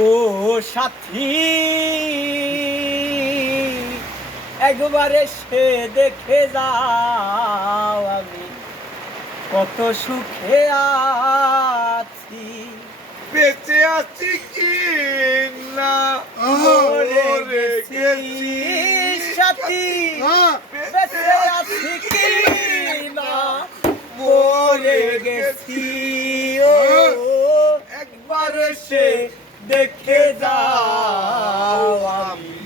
ও সাথী একবার এসে দেখে যাও আমি কত সুখে আছি। বেঁচে আছি কি না মরে মরে গেছি গেছি সাথী, বেঁচে আছি কি না মরে গেছি। ও একবার এসে দেখে যাও আমি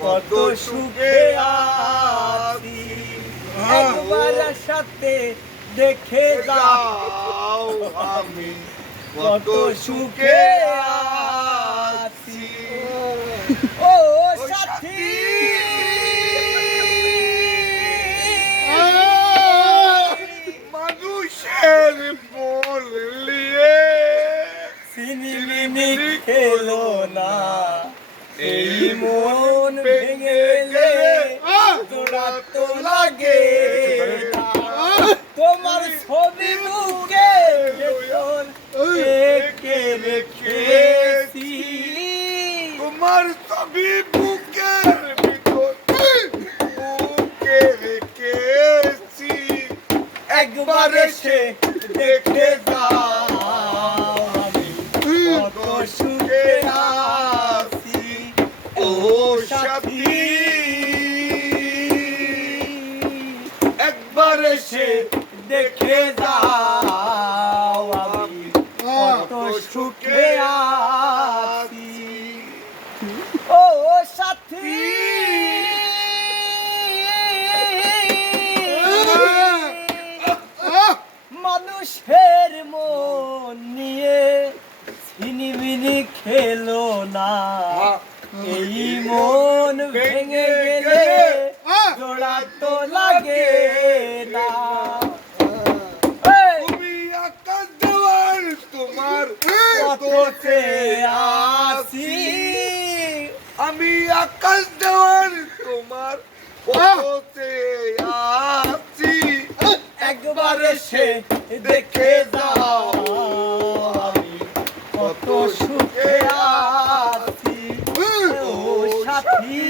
কত সুখে আছি। একবার সাথে দেখে যাও আমি কত সুখে আছি। ও সাথী মানুষের মন নিয়ে সিনিমিনি খেলো না, এই মন ভেঙে গেলে জোড়া তো লাগে না। তোমার ছবি বুকে ভেতর এঁকে রেখেছি, তোমার ছবি বুকের ভিতর বুকে রেখেছি। একবার এসে দেখে যাও আমি কত সুখে আছি। ও সাথী একবার এসে দেখে যাও আমি কত সুখে আছি। ও সাথী মানুষের মন নিয়ে ছিনিমিনি খেলো না, এই মন ভেঙে গেলে জোড়া তো লাগে না। তুমি আকাশ দেওয়ার তোমার কততে আসি, আমি আকাশ দেওয়ার তোমার কততে আছি। একবার এসে দেখে যাও আমি কত সুখে আছি। ও সাথী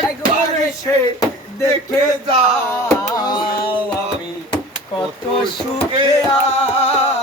একবার এসে দেখে যাও আমি কত সুখে আছি।